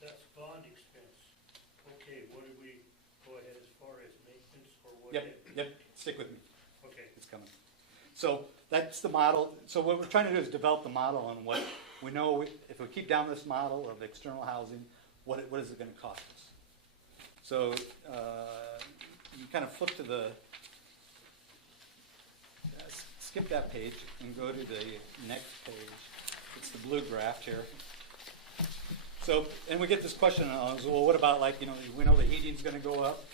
That's bond expense. Okay, what did we go ahead as far as maintenance or what? Yep, stick with me, Okay, it's coming. So that's the model. So what we're trying to do is develop the model on what we know, if we keep down this model of external housing, what is it gonna cost us? So, you kind of flip to the, skip that page and go to the next page. It's the blue graph here. So, and we get this question, well, what about, like, we know the heating's gonna go up.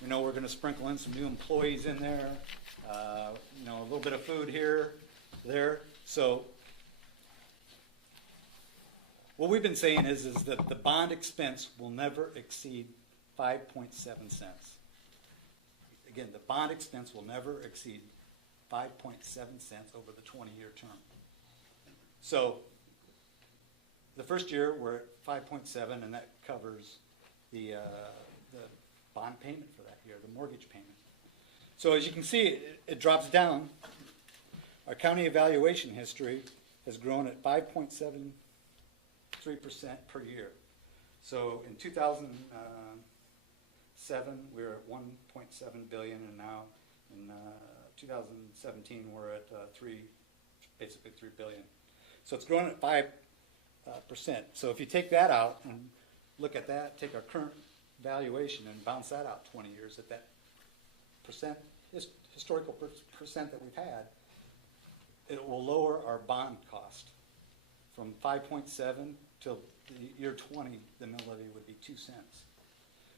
We know we're gonna sprinkle in some new employees in there. A little bit of food here, there. So, what we've been saying is that the bond expense will never exceed 5.7 cents. Again, the bond expense will never exceed 5.7 cents over the 20-year term. So, the first year we're at 5.7, and that covers the bond payment for that year, the mortgage payment. So as you can see, it drops down. Our county evaluation history has grown at 5.73% per year. So in 2007, we were at 1.7 billion, and now in 2017, we're at basically 3 billion. So it's grown at 5%. So if you take that out and look at that, take our current valuation and bounce that out 20 years at that historical percent that we've had, it will lower our bond cost from 5.7 till the year 20, the mill levy would be 2 cents.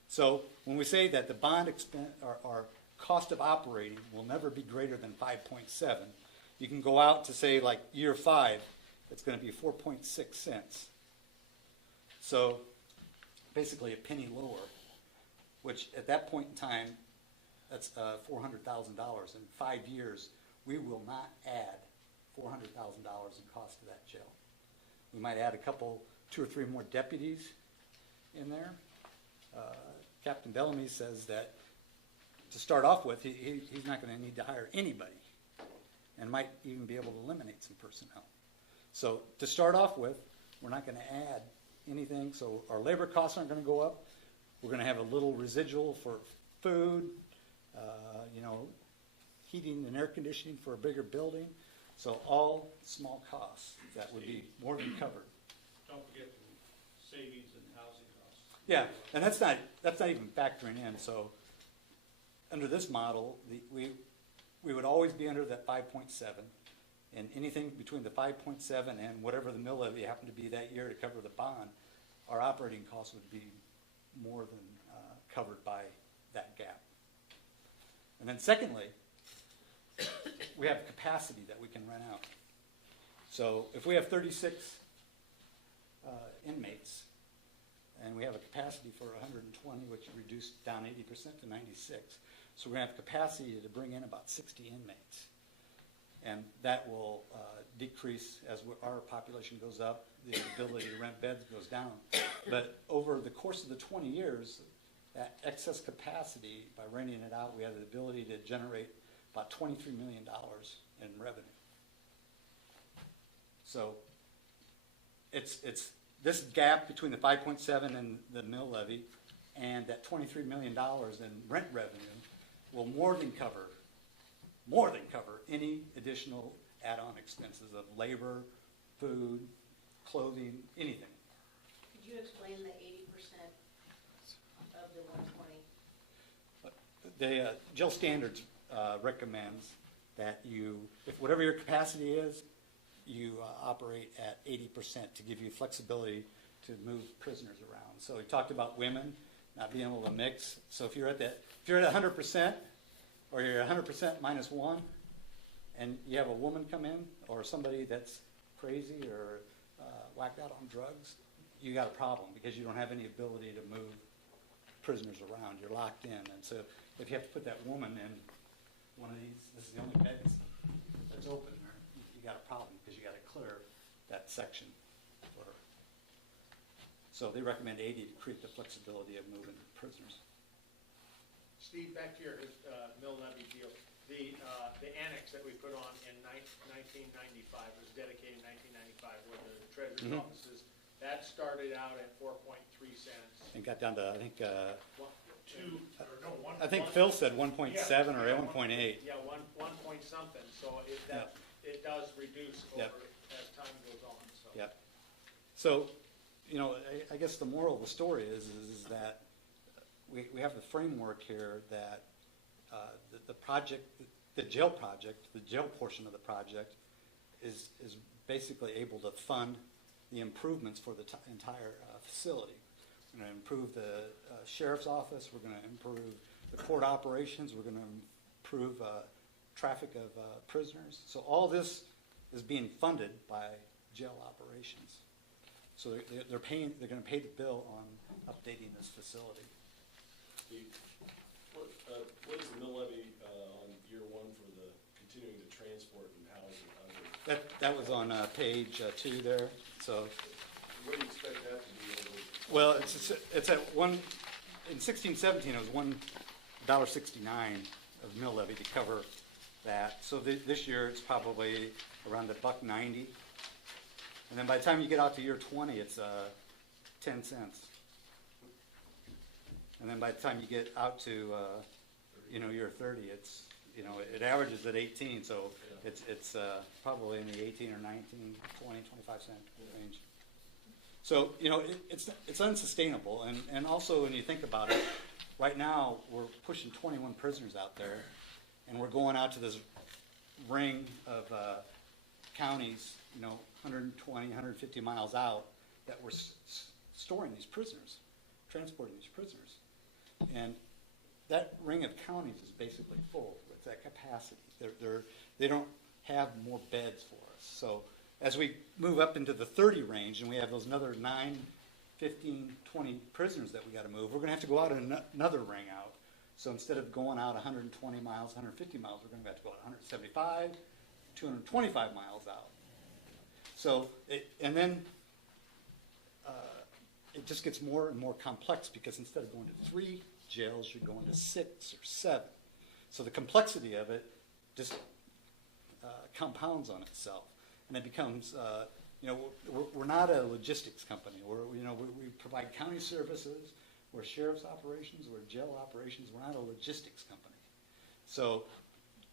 So when we say that the bond expense, our cost of operating will never be greater than 5.7, you can go out to say like year 5, it's going to be 4.6 cents. So basically a penny lower, which at that point in time, that's $400,000. In 5 years, we will not add $400,000 in cost to that jail. We might add 2 or 3 more deputies in there. Captain Bellamy says that to start off with, he's not going to need to hire anybody, and might even be able to eliminate some personnel. So to start off with, we're not going to add anything, so our labor costs aren't going to go up. We're going to have a little residual for food, heating and air conditioning for a bigger building. So all small costs that would be more than covered. don't forget the savings in housing costs. Yeah, and that's not even factoring in. So under this model, we would always be under that 5.7, and anything between the 5.7 and whatever the mill levy happened to be that year to cover the bond, our operating costs would be more than covered by that gap. And then secondly, we have capacity that we can rent out. So if we have 36 inmates, and we have a capacity for 120, which reduced down 80% to 96, so we're going to have capacity to bring in about 60 inmates. And that will decrease as our population goes up, the ability to rent beds goes down. But over the course of the 20 years, that excess capacity, by renting it out, we have the ability to generate about $23 million in revenue. So it's this gap between the 5.7 and the mill levy and that $23 million in rent revenue will more than cover any additional add-on expenses of labor, food, clothing, anything. Could you explain the 80% of the 120? The Jill Standards recommends that if whatever your capacity is, you operate at 80% to give you flexibility to move prisoners around. So we talked about women not being able to mix. So if you're at 100%, or you're 100% minus 1, and you have a woman come in, or somebody that's crazy or whacked out on drugs, you got a problem because you don't have any ability to move prisoners around. You're locked in. And so if you have to put that woman in one of these, this is the only bed that's open, you got a problem because you got to clear that section for her. So they recommend 80 to create the flexibility of moving prisoners. Steve, back to your mill levy deal. The annex that we put on in 1995 was dedicated in 1995, where the treasurer's office is. That started out at 4.3 cents. And got down to, I think, One. I think Phil said 1.7 or 1.8. Yeah, one point something, so it does reduce over Yep. as time goes on, so. Yep. So, you know, I guess the moral of the story is that we have the framework here that the project, the jail portion of the project is basically able to fund the improvements for the entire facility. We're going to improve the sheriff's office, we're going to improve the court operations, we're going to improve traffic of prisoners. So all this is being funded by jail operations. So they're going to pay the bill on updating this facility. Steve, what is the mill levy on year one for the continuing to transport and house and other? That was on page 2 there. So, What do you expect that to be over? well, it's at in 16-17 it was $1.69 of mill levy to cover that. So this year it's probably around $1.90. And then by the time you get out to year 20, it's 10 cents. And then by the time you get out to year 30, it's it averages at 18. So it's probably in the 18 or 19, 20, 25 cent range. So it's unsustainable. And also when you think about it, right now we're pushing 21 prisoners out there, and we're going out to this ring of counties, 120, 150 miles out, that we're storing these prisoners, transporting these prisoners. And that ring of counties is basically full. It's at capacity. They don't have more beds for us. So as we move up into the 30 range, and we have those another 9, 15, 20 prisoners that we got to move, we're going to have to go out another ring out. So instead of going out 120 miles, 150 miles, we're going to have to go out 175, 225 miles out. So, and then it just gets more and more complex, because instead of going to 3 jails, you're going to 6 or 7. So the complexity of it just compounds on itself, and it becomes, we're not a logistics company. We provide county services, we're sheriff's operations, we're jail operations. We're not a logistics company. So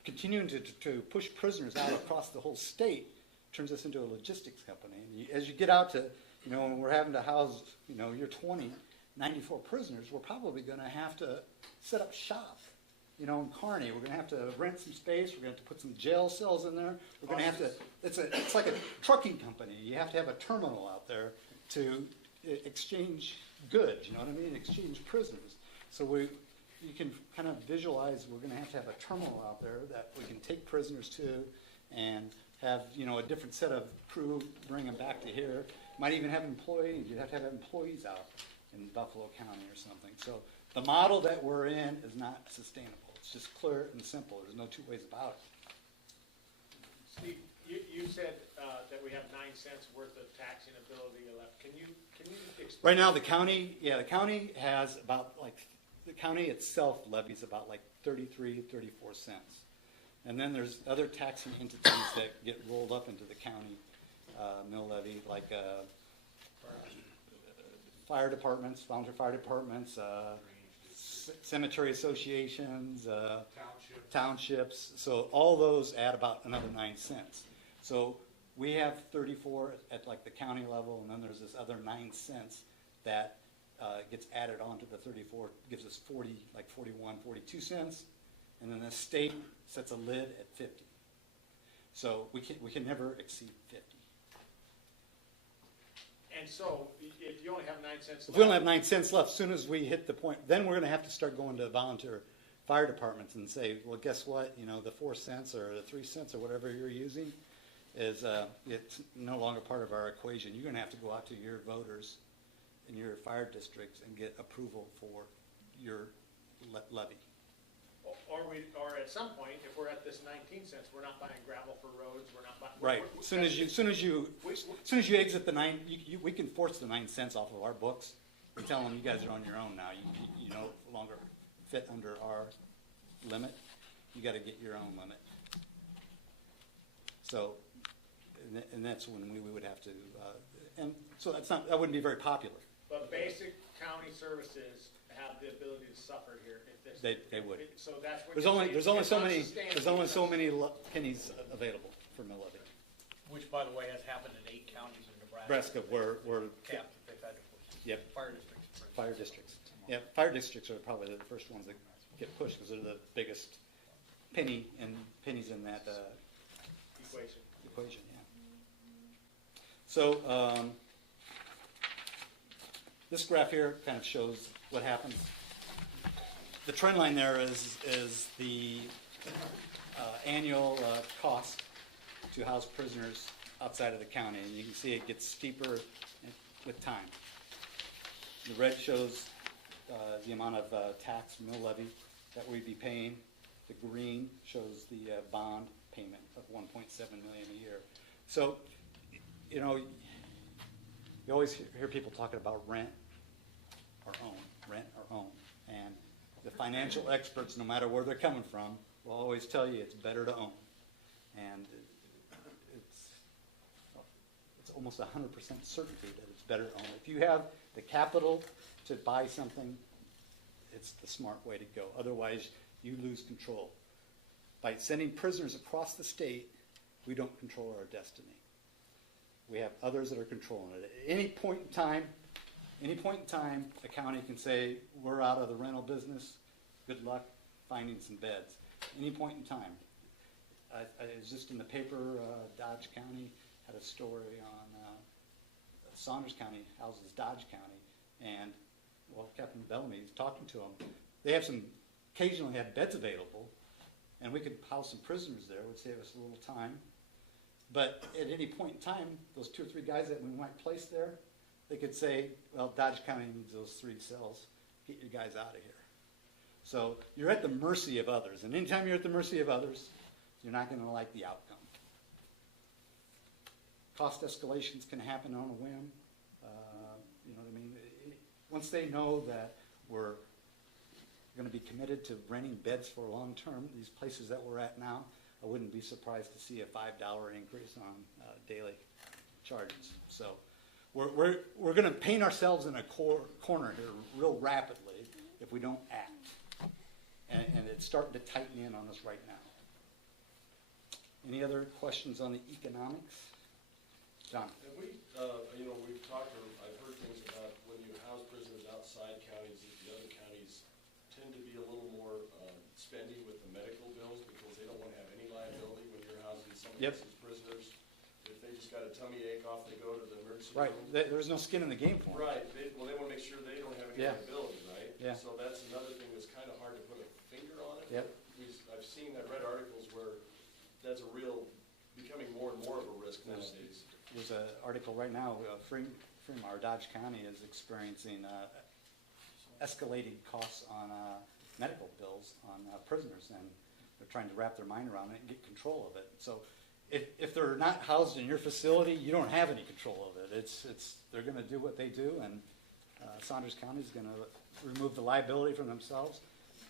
continuing to push prisoners out across the whole state turns us into a logistics company. And as you get out to, when we're having to house, year 20, 94 prisoners, we're probably going to have to set up shop, in Kearney. We're going to have to rent some space. We're going to have to put some jail cells in there. We're going to have to, it's like a trucking company. You have to have a terminal out there to exchange goods, you know what I mean? Exchange prisoners. So you can kind of visualize we're going to have a terminal out there that we can take prisoners to, and have, a different set of crew, bring them back to here. Might even have employees. You'd have to have employees out in Buffalo County or something. So the model that we're in is not sustainable. It's just clear and simple. There's no two ways about it. Steve, you said that we have 9 cents worth of taxing ability left. Can you explain? Right now, the county has about, the county itself levies about 33, 34 cents. And then there's other taxing entities that get rolled up into the county mill levy, like fire departments, volunteer fire departments, cemetery associations, townships. So all those add about another 9 cents. So we have 34 at the county level, and then there's this other 9 cents that gets added onto the 34, gives us 41, 42 cents, and then the state sets a lid at 50. So we can never exceed 50. And so if you only have 9 cents left. If we only have 9 cents left, as soon as we hit the point, then we're going to have to start going to volunteer fire departments and say, well, guess what? The 4 cents or the 3 cents or whatever you're using is it's no longer part of our equation. You're going to have to go out to your voters in your fire districts and get approval for your levy. Or at some point, if we're at this 19 cents, we're not buying gravel for roads. We're not buying. Right. As soon as you exit the 9, we can force the 9 cents off of our books. We tell them, you guys are on your own now. You no longer fit under our limit. You got to get your own limit. So, and that's when we would have to. And So that wouldn't be very popular. But basic county services have the ability to suffer here if this. They would. So that's what. There's you're only, saying, there's only it's so many, unsustainable there's only so because- many pennies available for mill levy. Which, by the way, has happened in 8 counties in Nebraska, Nebraska. where, Caps that they've had to push. Yep. Fire districts. for instance. fire districts. Yeah, fire districts are probably the first ones that get pushed, because they're the biggest pennies in that, Equation. equation, yeah. So, this graph here kind of shows what happens. The trend line there is the annual cost to house prisoners outside of the county, and you can see it gets steeper with time. The red shows the amount of tax mill levy that we'd be paying. The green shows the bond payment of $1.7 million a year. So, you know, you always hear people talking about rent or own. And the financial experts, no matter where they're coming from, will always tell you it's better to own. And it's almost 100% certainty that it's better to own. If you have the capital to buy something, it's the smart way to go. Otherwise, you lose control. By sending prisoners across the state, we don't control our destiny. We have others that are controlling it. At any point in time, a county can say, we're out of the rental business. Good luck finding some beds. Any point in time. I was just in the paper, Dodge County had a story on Saunders County houses Dodge County, and Captain Bellamy was talking to them. They have occasionally had beds available, and we could house some prisoners there. It would save us a little time. But at any point in time, those 2 or 3 guys that we might place there, they could say, well, Dodge County needs those 3 cells. Get your guys out of here. So you're at the mercy of others. And anytime you're at the mercy of others, you're not going to like the outcome. Cost escalations can happen on a whim. You know what I mean? Once they know that we're going to be committed to renting beds for long term, these places that we're at now, I wouldn't be surprised to see a $5 increase on daily charges. So we're going to paint ourselves in a corner here real rapidly if we don't act. And it's starting to tighten in on us right now. Any other questions on the economics? John? Have we, we've talked, or I've heard things about when you house prisoners outside counties, that the other counties tend to be a little more spendy with the medical bills because they don't want to have any liability when you're housing some of Yep. these prisoners. If they just got a tummy ache off, they go to the emergency Right. room. There's no skin in the game for them. Right, they want to make sure they don't have any Yeah. liability, right? Yeah. So that's another thing that's kind of hard to put a finger on it. Yep. I've seen, I've read articles where that's becoming more and more of a risk nowadays. There's an article right now, Fremar, Dodge County is experiencing escalating costs on medical bills on prisoners, and they're trying to wrap their mind around it and get control of it. So if they're not housed in your facility, you don't have any control of it. They're going to do what they do, and Saunders County is going to remove the liability from themselves,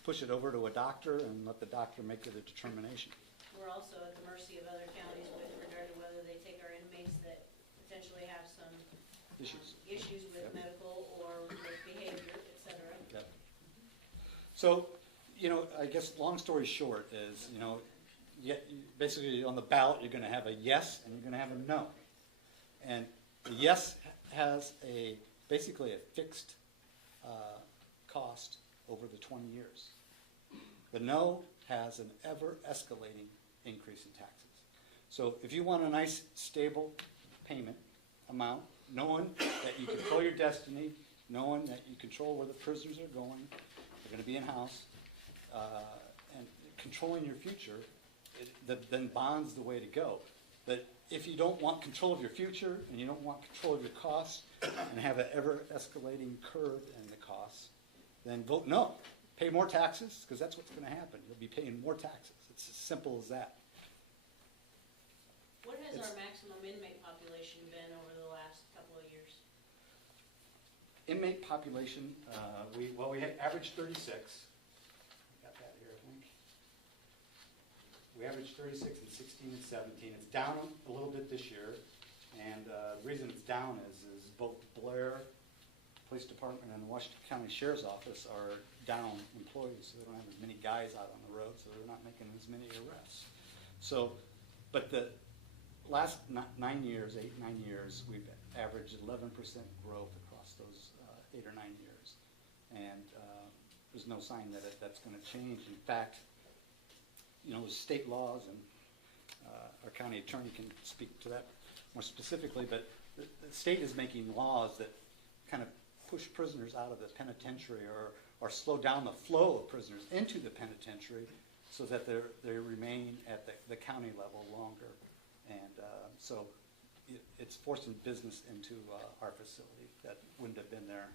push it over to a doctor, and let the doctor make the determination. We're also at the mercy of other counties with regard to whether they take our inmates that potentially have some issues with Yep. medical or with behavior, et cetera. Yep. So, I guess long story short is, basically on the ballot you're going to have a yes and you're going to have a no. And the yes has basically a fixed cost over the 20 years. The no has an ever-escalating increase in taxes. So if you want a nice, stable payment amount, knowing that you control your destiny, knowing that you control where the prisoners are going, they're going to be in-house, and controlling your future, then bond's the way to go. But if you don't want control of your future and you don't want control of your costs and have an ever-escalating curve in the costs, then vote no. Pay more taxes, because that's what's going to happen. You'll be paying more taxes. It's as simple as that. What has our maximum inmate population been over the last couple of years? Inmate population, we had averaged 36. Got that here, I think. We averaged 36 in 16 and 17. It's down a little bit this year. And the reason it's down is both Blair Police Department and the Washington County Sheriff's Office are down employees, so they don't have as many guys out on the road, so they're not making as many arrests. So, but the last 9 years, 8, 9 years, we've averaged 11% growth across those 8 or 9 years. And there's no sign that that's going to change. In fact, you know, state laws, and our county attorney can speak to that more specifically, but the state is making laws that kind of push prisoners out of the penitentiary or slow down the flow of prisoners into the penitentiary so that they remain at the county level longer. And so it's forcing business into our facility that wouldn't have been there.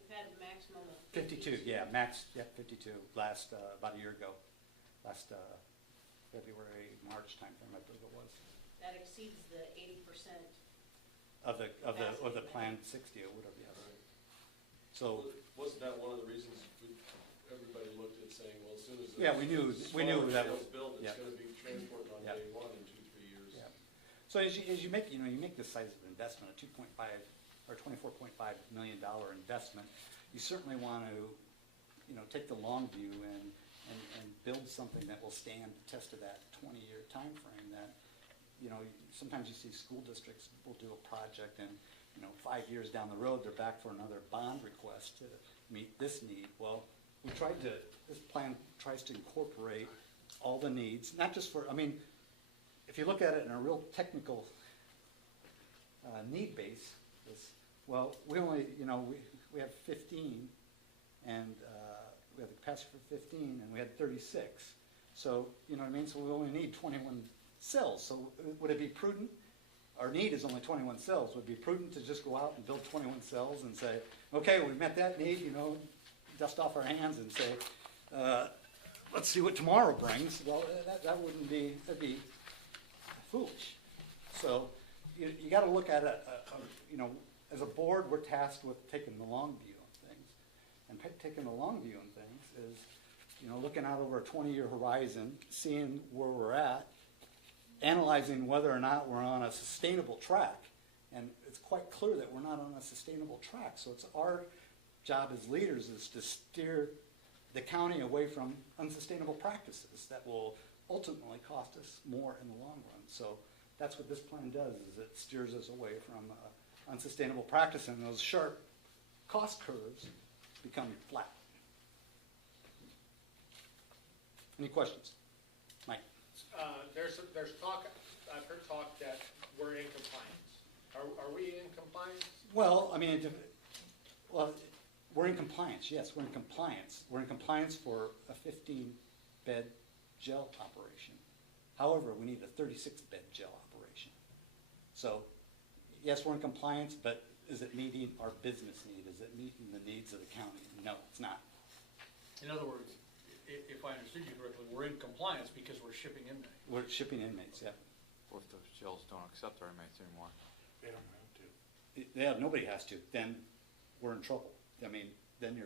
We've had a maximum of 52, yeah, 52 last, about a year ago, last February, March timeframe, I believe it was, That exceeds the 80%. of the planned 60 or whatever, yes. Right. So, Wasn't that one of the reasons everybody looked at saying, well, as soon as yeah, we knew that was built, yeah. it's gonna be transported on Yeah. day one in 2-3 years. Yeah. So as you make, you know, you make this size of investment, a 2.5 or $24.5 million investment, you certainly want to, you know, take the long view and build something that will stand the test of that 20-year time frame. That, you know, sometimes you see school districts will do a project and, you know, 5 years down the road they're back for another bond request to meet this need. Well, this plan tries to incorporate all the needs, not just for, I mean, if you look at it in a real technical need base, well, we only, you know, we have 15, and we have the capacity for 15, and we had 36. So, you know what I mean? So we only need 21 cells. So would it be prudent? Our need is only 21 cells. Would it be prudent to just go out and build 21 cells and say, okay, we met that need, you know, dust off our hands and say, let's see what tomorrow brings? Well, that wouldn't be, that'd be foolish. So you got to look at it, you know, as a board, we're tasked with taking the long view on things. And taking the long view on things is, you know, looking out over a 20-year horizon, seeing where we're at, analyzing whether or not we're on a sustainable track. And it's quite clear that we're not on a sustainable track. So it's our job as leaders is to steer the county away from unsustainable practices that will ultimately cost us more in the long run. So that's what this plan does, is it steers us away from unsustainable practice, and those sharp cost curves become flat. Any questions? Mike? There's talk, I've heard talk that we're in compliance. Are we in compliance? Well, I mean, we're in compliance, yes, we're in compliance. We're in compliance for a 15-bed jail operation. However, we need a 36-bed jail operation. So, yes, we're in compliance, but is it meeting our business need? Is it meeting the needs of the county? No, it's not. In other words, if I understood you correctly, we're in compliance because we're shipping inmates. We're shipping inmates, yeah. What if those jails don't accept our inmates anymore? They don't have to. Yeah, nobody has to. Then we're in trouble. I mean, then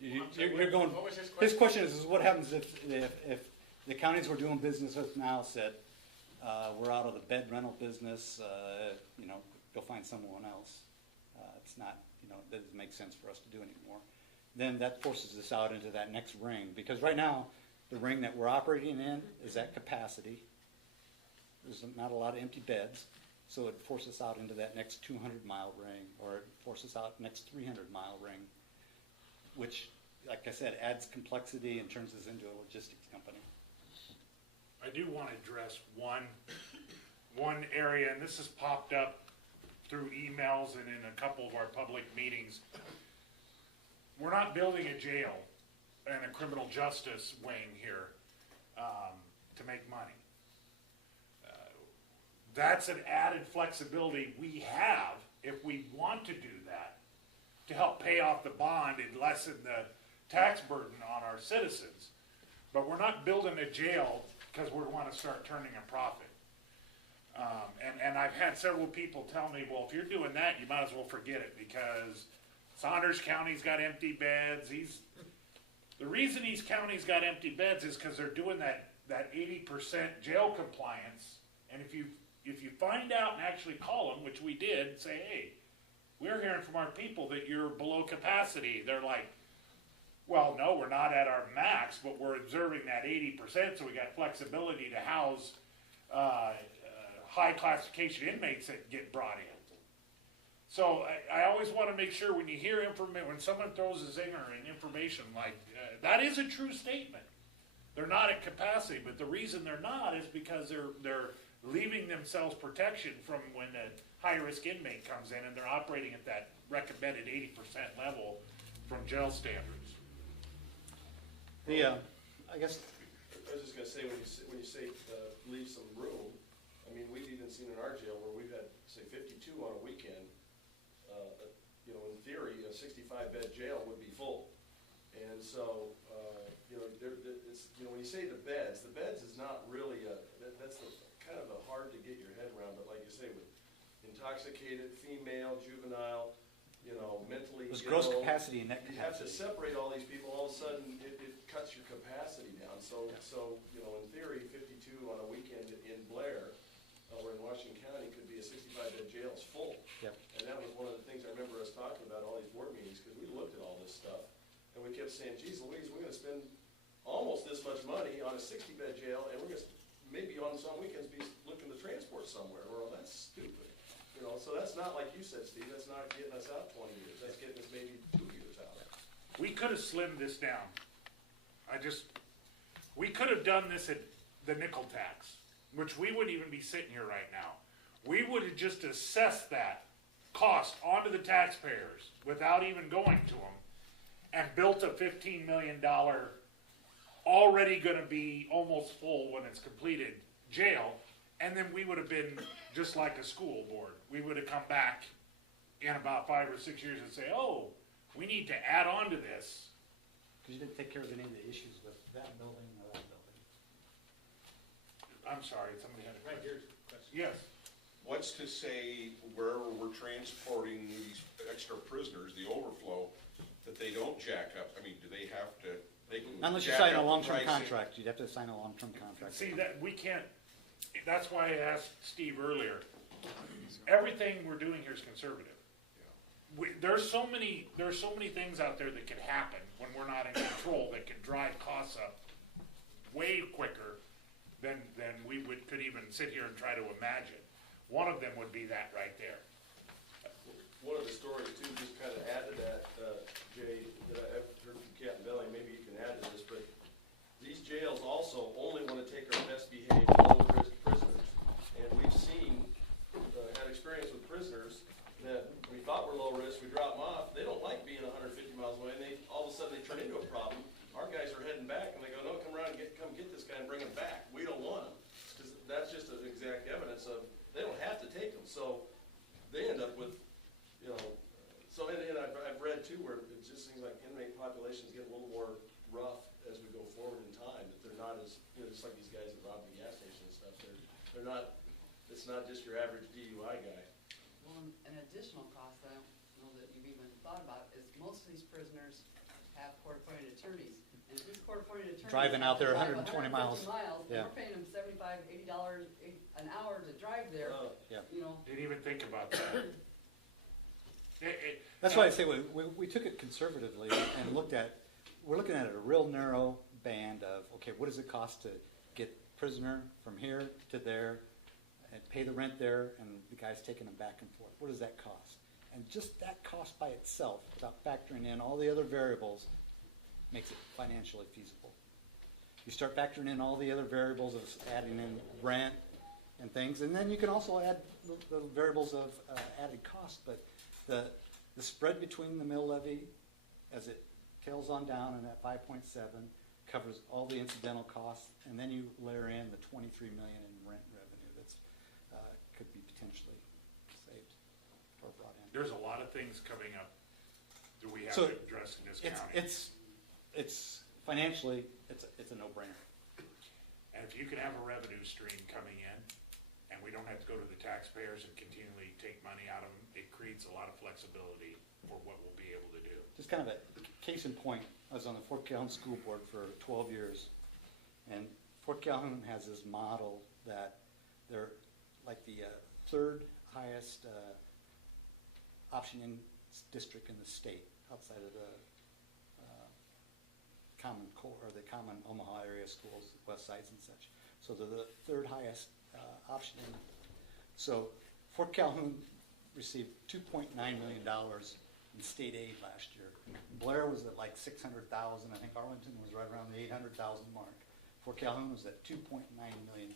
you're going. What was his His question is what happens if the counties we're doing business with now said, we're out of the bed rental business, you know, go find someone else. It's not, you know, it doesn't make sense for us to do anymore. Then that forces us out into that next ring, because right now, the ring that we're operating in is at capacity. There's not a lot of empty beds, so it forces us out into that next 200-mile ring, or it forces us out next 300-mile ring, which, like I said, adds complexity and turns us into a logistics company. I do want to address one area, and this has popped up through emails and in a couple of our public meetings. We're not building a jail and a criminal justice wing here to make money. That's an added flexibility we have if we want to do that to help pay off the bond and lessen the tax burden on our citizens. But we're not building a jail because we want to start turning a profit. And I've had several people tell me, well, if you're doing that, you might as well forget it, because Saunders County's got empty beds. The reason these counties got empty beds is because they're doing that that 80% jail compliance, and if you find out and actually call them, which we did, say, hey, we're hearing from our people that you're below capacity. They're like, well, no, we're not at our max, but we're observing that 80%, so we got flexibility to house high classification inmates that get brought in. So I always want to make sure when you hear when someone throws a zinger in information like that is a true statement. They're not at capacity, but the reason they're not is because they're leaving themselves protection from when a high-risk inmate comes in and they're operating at that recommended 80% level from jail standards. I guess, I was just gonna say, when you say leave some room, I mean, we've even seen in our jail where we've had, say, 52 on a weekend. You know, in theory, a 65-bed jail would be full. And so, you know, it's, you know, when you say the beds is not really that's kind of hard to get your head around, but like you say, with intoxicated, female, juvenile, you know, mentally there's ill, gross capacity and net you have to capacity. separate all these people, all of a sudden, it cuts your capacity down. So, you know, in theory, 52 on a weekend in Blair, or in Washington County, could be a 65-bed jail is full. Yep. And that was one of the things I remember us talking about all these board meetings, because we looked at all this stuff, and we kept saying, geez Louise, we're gonna spend almost this much money on a 60-bed jail, and we're gonna maybe on some weekends be looking to transport somewhere. Well, that's stupid. You know, so that's not, like you said, Steve, that's not getting us out 20 years. That's getting us maybe 2 years out. We could have slimmed this down. We could have done this at the nickel tax, which we wouldn't even be sitting here right now. We would have just assessed that cost onto the taxpayers without even going to them and built a $15 million, already gonna be almost full when it's completed, jail, and then we would have been just like a school board. We would have come back in about 5 or 6 years and say, oh, we need to add on to this. Because you didn't take care of any of the issues with that building or that building. I'm sorry, somebody had a Right, question. here's the question. Yes. What's to say wherever we're transporting these extra prisoners, the overflow, that they don't jack up? I mean, do they have to, they can Unless you jack sign a up the long-term pricing? contract, you'd have to sign a long-term contract. See, that, we can't, that's why I asked Steve earlier. Everything we're doing here is conservative. There's so many things out there that could happen when we're not in control that could drive costs up way quicker than we could even sit here and try to imagine. One of them would be that right there. One of the stories too, just kind of add to that, Jay, that I've heard from Captain Belly, maybe you can add to this, but these jails also only want to take our best behaved, low-risk prisoners. And we've seen, had experience with prisoners that we thought were low risk, we drop them off, they don't like being 150 miles away, and all of a sudden they turn into a problem. Our guys are heading back, and they go, no, come around and come get this guy and bring him back. We don't want him. Because that's just an exact evidence of, they don't have to take them, so they end up with, you know, so, and I've read too, where it just seems like inmate populations get a little more rough as we go forward in time, that they're not as, you know, just like these guys that rob the gas station and stuff, they're not, it's not just your average DUI guy. Well, an additional cost that I don't know that you've even thought about is most of these prisoners have court-appointed attorneys. And if these court-appointed attorneys Driving out there drive 120 150 miles. and Yeah. we're paying them $75, $80 an hour to drive there, Yeah. you know. Didn't even think about that. That's why I say we took it conservatively and we're looking at a real narrow band of, okay, what does it cost to get prisoner from here to there and pay the rent there and the guy's taking them back and forth? What does that cost? And just that cost by itself, without factoring in all the other variables, makes it financially feasible. You start factoring in all the other variables of adding in rent and things, and then you can also add the variables of added cost, but the spread between the mill levy as it tails on down and at 5.7 covers all the incidental costs, and then you layer in the $23 million in rent revenue that's could be potentially saved or brought in. There's a lot of things coming up that we have So to address in this county. It's financially, it's a no-brainer. And if you can have a revenue stream coming in, and we don't have to go to the taxpayers and continually take money out of them, it creates a lot of flexibility for what we'll be able to do. Just kind of a case in point, I was on the Fort Calhoun School Board for 12 years, and Fort Calhoun has this model that they're like the third highest option in district in the state outside of the common core or the common Omaha area schools, west sides and such. So they're the third highest option. So Fort Calhoun received $2.9 million in state aid last year. Blair was at like 600,000. I think Arlington was right around the 800,000 mark. Fort Calhoun was at $2.9 million.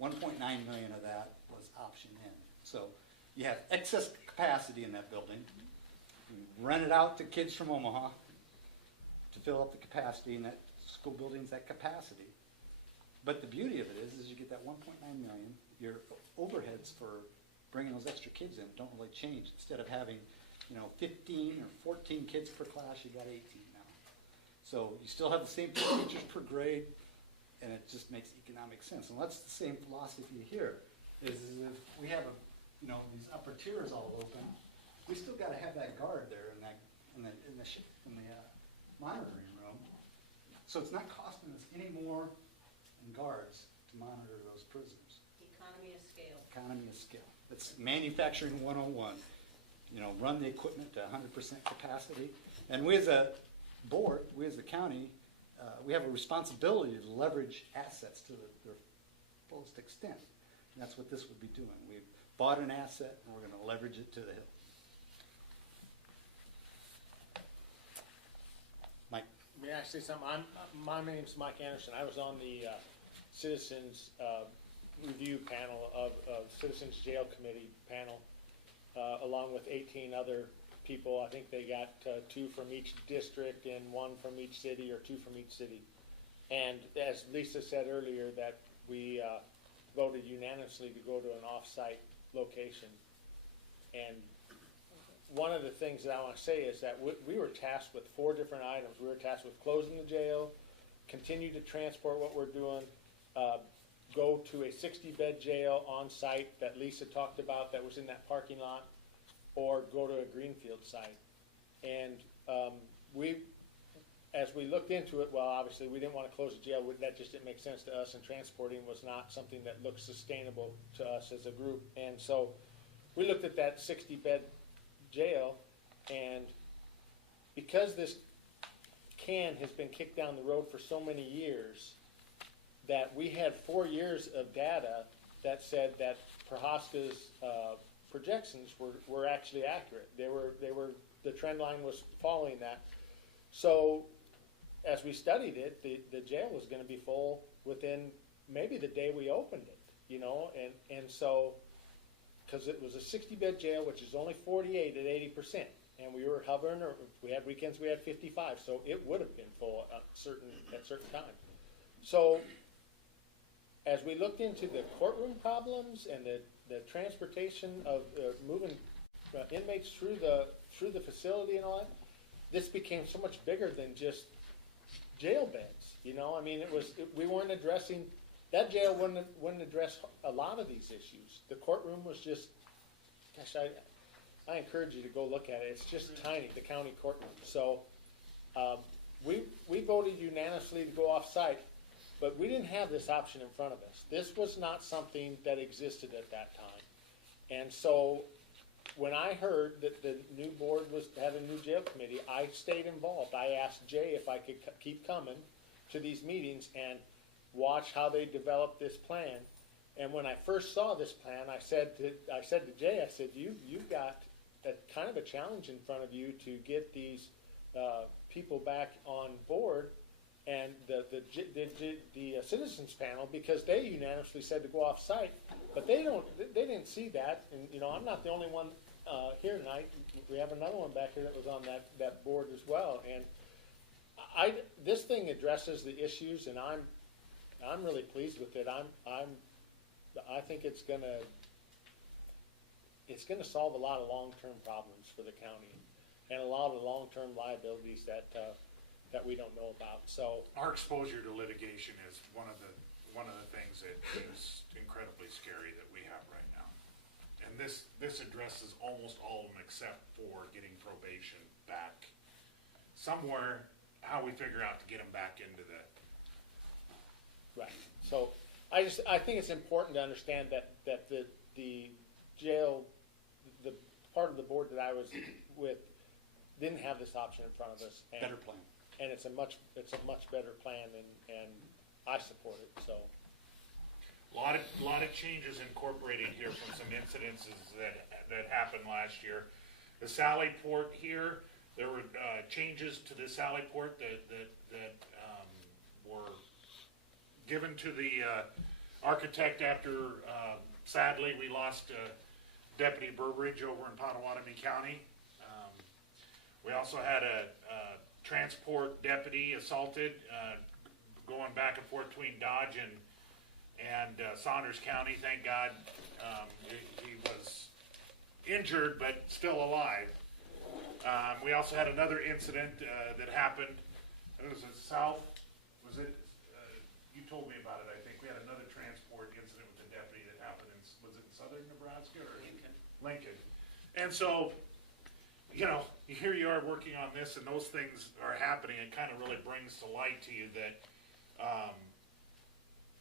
1.9 million of that was option in. So you have excess capacity in that building. You rent it out to kids from Omaha to fill up the capacity, and that school building's that capacity. But the beauty of it is you get that 1.9 million. Your overheads for bringing those extra kids in don't really change. Instead of having, 15 or 14 kids per class, you got 18 now. So you still have the same teachers per grade, and it just makes economic sense. And that's the same philosophy here. Is if we have these upper tiers all open, we still got to have that guard there in the monitoring room. So it's not costing us any more in guards to monitor those prisoners. Economy of scale. Economy of scale. It's manufacturing 101. Run the equipment to 100% capacity. And we as a board, we as the county, we have a responsibility to leverage assets to their fullest extent. And that's what this would be doing. We've bought an asset and we're going to leverage it to the hill. Mike. May I say something? My name's Mike Anderson. I was on the Citizens Review panel of Citizens Jail Committee panel, along with 18 other people. I think they got 2 from each district and 1 from each city, or 2 from each city. And as Lisa said earlier, that we voted unanimously to go to an off-site location. And one of the things that I want to say is that we were tasked with 4 different items. We were tasked with closing the jail, continue to transport what we're doing, go to a 60-bed jail on site that Lisa talked about that was in that parking lot, or go to a greenfield site. And as we looked into it, well, obviously we didn't want to close the jail. That just didn't make sense to us, and transporting was not something that looked sustainable to us as a group. And so we looked at that 60-bed jail, and because this can has been kicked down the road for so many years, that we had 4 years of data that said that Prohaska's projections were actually accurate. The trend line was following that. So as we studied it, the jail was going to be full within maybe the day we opened it, and so, because it was a 60-bed jail, which is only 48 at 80%, and we were hovering, or we had weekends we had 55, so it would have been full at certain times. So as we looked into the courtroom problems and the transportation of moving inmates through the facility and all that, this became so much bigger than just jail beds. I mean, we weren't addressing, that jail wouldn't address a lot of these issues. The courtroom was just, gosh, I encourage you to go look at it. It's just tiny, the county courtroom. So we voted unanimously to go off-site, but we didn't have this option in front of us. This was not something that existed at that time. And so when I heard that the new board had a new jail committee, I stayed involved. I asked Jay if I could keep coming to these meetings and watch how they developed this plan. And when I first saw this plan, I said to Jay, I said, you've got a kind of a challenge in front of you to get these people back on board, and the citizens panel, because they unanimously said to go off site, but they didn't see that. And I'm not the only one here tonight. We have another one back here that was on that board as well. And this thing addresses the issues, and I'm really pleased with it. I think it's gonna solve a lot of long-term problems for the county, and a lot of long-term liabilities that we don't know about. So Our exposure to litigation is one of the things that is incredibly scary that we have right now. And this addresses almost all of them except for getting probation back somewhere, how we figure out to get them back into Right, so I think it's important to understand that the jail, the part of the board that I was with didn't have this option in front of us. And- Better plan. And it's a much better plan, and I support it, so. Lot of changes incorporated here from some incidences that happened last year. The Sally Port here, there were changes to the Sally Port that were given to the architect after, sadly, we lost Deputy Burbridge over in Pottawatomie County. We also had a transport deputy assaulted, going back and forth between Dodge and Saunders County. Thank God he was injured but still alive. We also had another incident that happened. It was in South. Was it? You told me about it. I think we had another transport incident with the deputy that happened in. Was it in southern Nebraska or Lincoln? And so, you know, here you are working on this, and those things are happening. It kind of really brings to light to you that,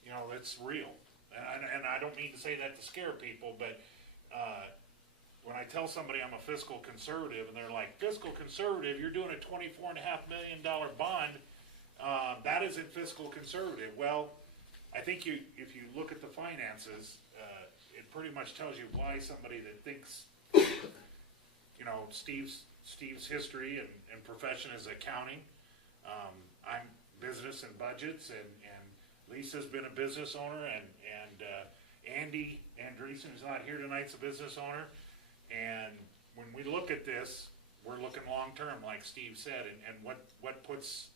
you know, it's real. And I don't mean to say that to scare people, but when I tell somebody I'm a fiscal conservative, and they're like, fiscal conservative, you're doing a $24.5 million bond, that isn't fiscal conservative. Well, I think if you look at the finances, it pretty much tells you why somebody that thinks, you know, Steve's history and profession is accounting. I'm business and budgets, and Lisa's been a business owner, and Andy Andreessen, who's not here tonight, is a business owner. And when we look at this, we're looking long-term, like Steve said, and what puts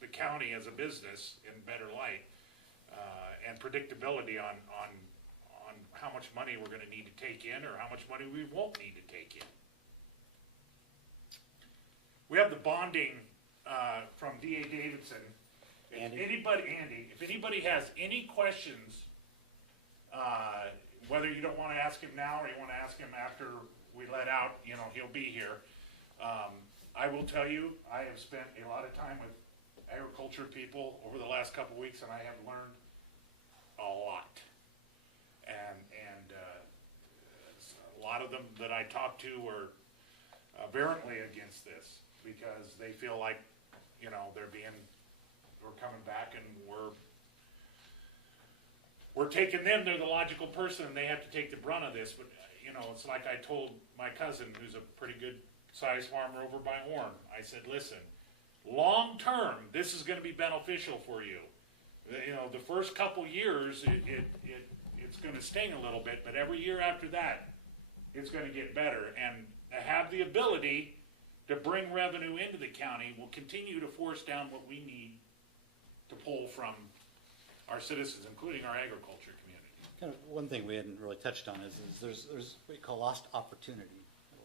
the county as a business in better light, and predictability on how much money we're gonna need to take in, or how much money we won't need to take in. We have the bonding from D.A. Davidson. If anybody has any questions, whether you don't want to ask him now or you want to ask him after we let out, you know, he'll be here. I will tell you, I have spent a lot of time with agriculture people over the last couple of weeks, and I have learned a lot. And a lot of them that I talked to were vehemently against this, because they feel like, you know, we're coming back, and we're taking them. They're the logical person, and they have to take the brunt of this. But, you know, it's like I told my cousin, who's a pretty good sized farmer over by Horn. I said, listen, long term, this is going to be beneficial for you. You know, the first couple years, it's going to sting a little bit, but every year after that, it's going to get better. And have the ability to bring revenue into the county will continue to force down what we need to pull from our citizens, including our agriculture community. Kind of one thing we hadn't really touched on is there's what you call lost opportunity,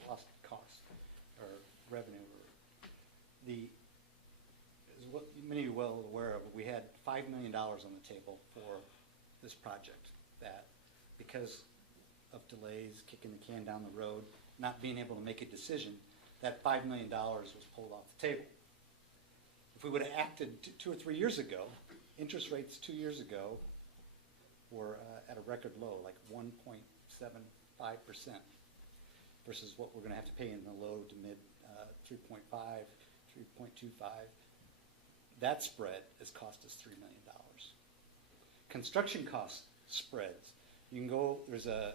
lost cost, or revenue. Is what many of you are well aware of, we had $5 million on the table for this project, that because of delays, kicking the can down the road, not being able to make a decision, that $5 million was pulled off the table. If we would have acted 2 or 3 years ago, interest rates 2 years ago were at a record low, like 1.75%, versus what we're going to have to pay in the low to mid 3.5, 3.25. That spread has cost us $3 million. Construction cost spreads. You can go, there's a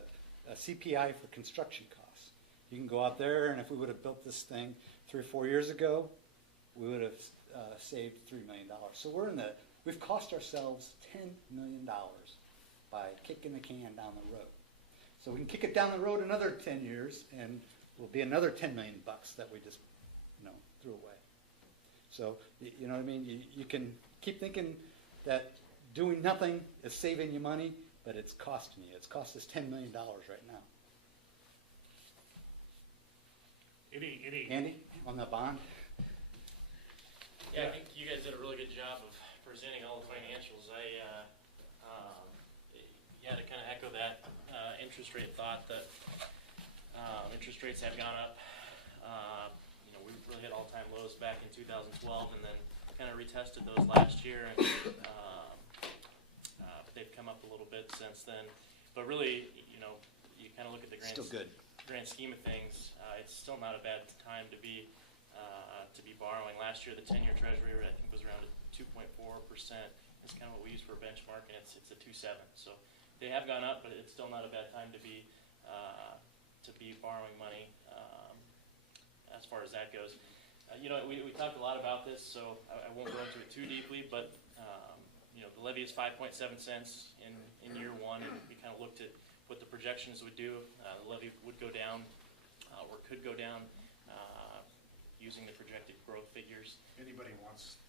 CPI for construction costs. You can go out there, and if we would have built this thing 3 or 4 years ago, we would have saved $3 million. So we've cost ourselves $10 million by kicking the can down the road. So we can kick it down the road another 10 years, and will be another $10 million that we just, you know, threw away. So, you know what I mean? You can keep thinking that doing nothing is saving you money, but it's costing you. It's cost us $10 million right now. Andy, on the bond? Yeah, I think you guys did a really good job of presenting all the financials. Yeah, to kind of echo that interest rate thought, that interest rates have gone up. You know, we really hit all-time lows back in 2012, and then kind of retested those last year. And they've come up a little bit since then. But really, you know, you kind of look at the Still good. grand scheme of things, it's still not a bad time to be borrowing. Last year, the 10-year Treasury rate, I think, was around 2.4%. That's kind of what we use for a benchmark, and it's a 2.7. So they have gone up, but it's still not a bad time to be borrowing money as far as that goes. You know, we talked a lot about this, so I won't go into it too deeply, but you know, the levy is 5.7 cents in year one, and we kind of looked at what the projections would do. The levy would go down, or could go down, using the projected growth figures. Anybody wants,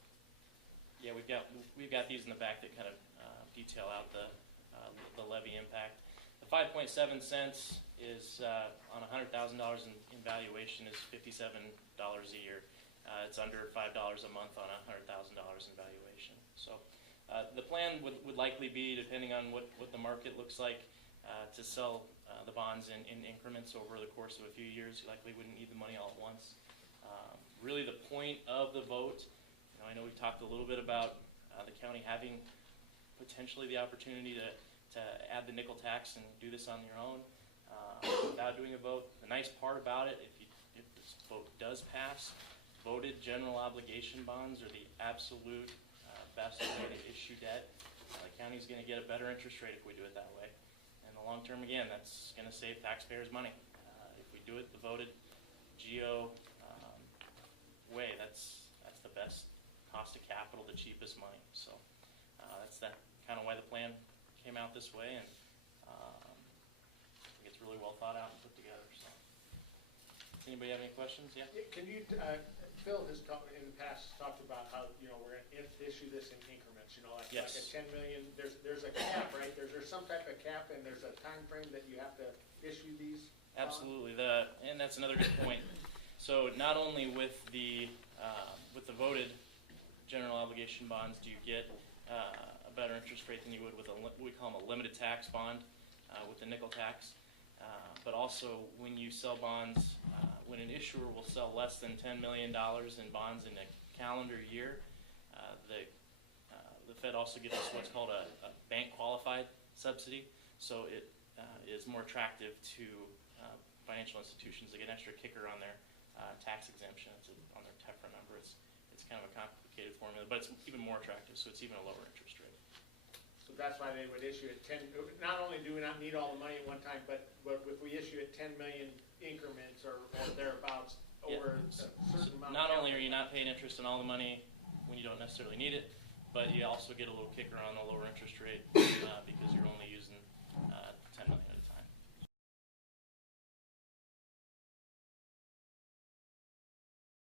Yeah, we've got these in the back that kind of detail out the levy impact. The 5.7 cents is on $100,000 in valuation is $57 a year. It's under $5 a month on $100,000 in valuation. So the plan would likely be, depending on what the market looks like, to sell the bonds in increments over the course of a few years. You likely wouldn't need the money all at once. Really, the point of the vote, you know, I know we've talked a little bit about the county having potentially the opportunity to add the nickel tax and do this on your own without doing a vote. The nice part about it, if this vote does pass, voted general obligation bonds are the absolute best way to issue debt. The county's going to get a better interest rate if we do it that way. In the long term, again, that's going to save taxpayers money. If we do it the voted GO way, that's the best cost of capital, the cheapest money. So that's kind of why the plan came out this way, and I think it's really well thought out and put together. So, anybody have any questions? Yeah. Can you, Phil has in the past talked about how, you know, we're going to issue this in increments, you know, like a 10 million, there's a cap, right? There's some type of cap, and there's a time frame that you have to issue these? Absolutely, and that's another good point. So not only with the voted general obligation bonds do you get a better interest rate than you would with what we call them a limited tax bond with the nickel tax, but also when you sell bonds, when an issuer will sell less than $10 million in bonds in a calendar year, the Fed also gives us what's called a bank qualified subsidy. So it is more attractive to financial institutions. They get an extra kicker on their tax exemption. It's on their TEFRA number. It's kind of a complicated formula, but it's even more attractive, so it's even a lower interest rate. So that's why they would issue at 10, not only do we not need all the money at one time, but if we issue at 10 million increments or thereabouts over a certain amount. Not only are you not paying interest on all the money when you don't necessarily need it, but you also get a little kicker on the lower interest rate because you're only using